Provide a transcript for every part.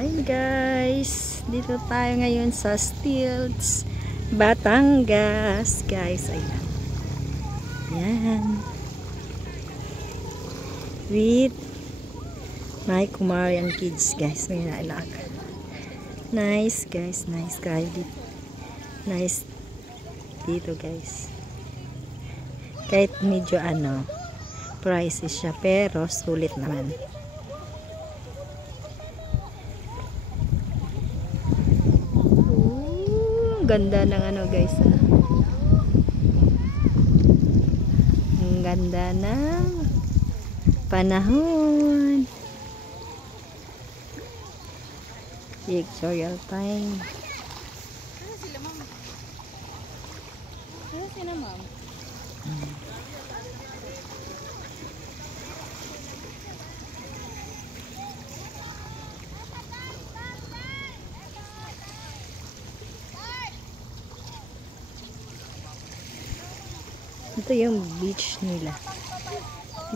Hi guys, dito tayo ngayon sa Stilts, Batangas guys. Ayan, yan, with my Kumarian kids guys. May anak. Nice guys, nice kayo dito. Nice dito guys. Kahit medyo pricey siya, pero sulit naman. Ganda ng guys, ang ganda ng panahon. Pictorial time. Ano sila ma'am? Ito yung beach nila.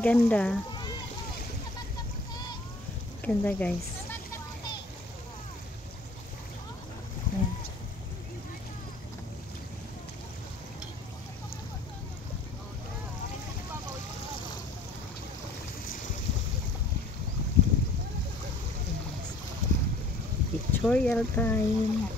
Ganda. Ganda guys. Ayan. Pictorial time.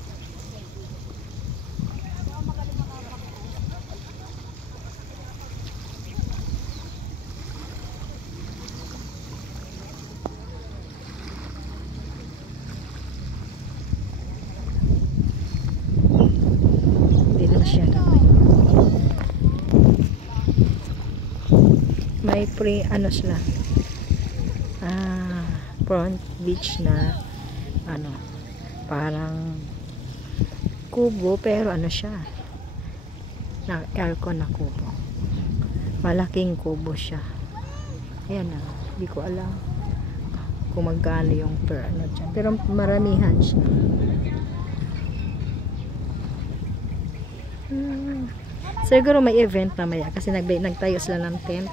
May sila front beach na parang kubo, pero siya na aircon na kubo, malaking kubo siya. Ayan hindi ko alam kung magkano yung per dyan, pero maramihan siya. Siguro may event mamaya kasi nagtayo sila ng tent.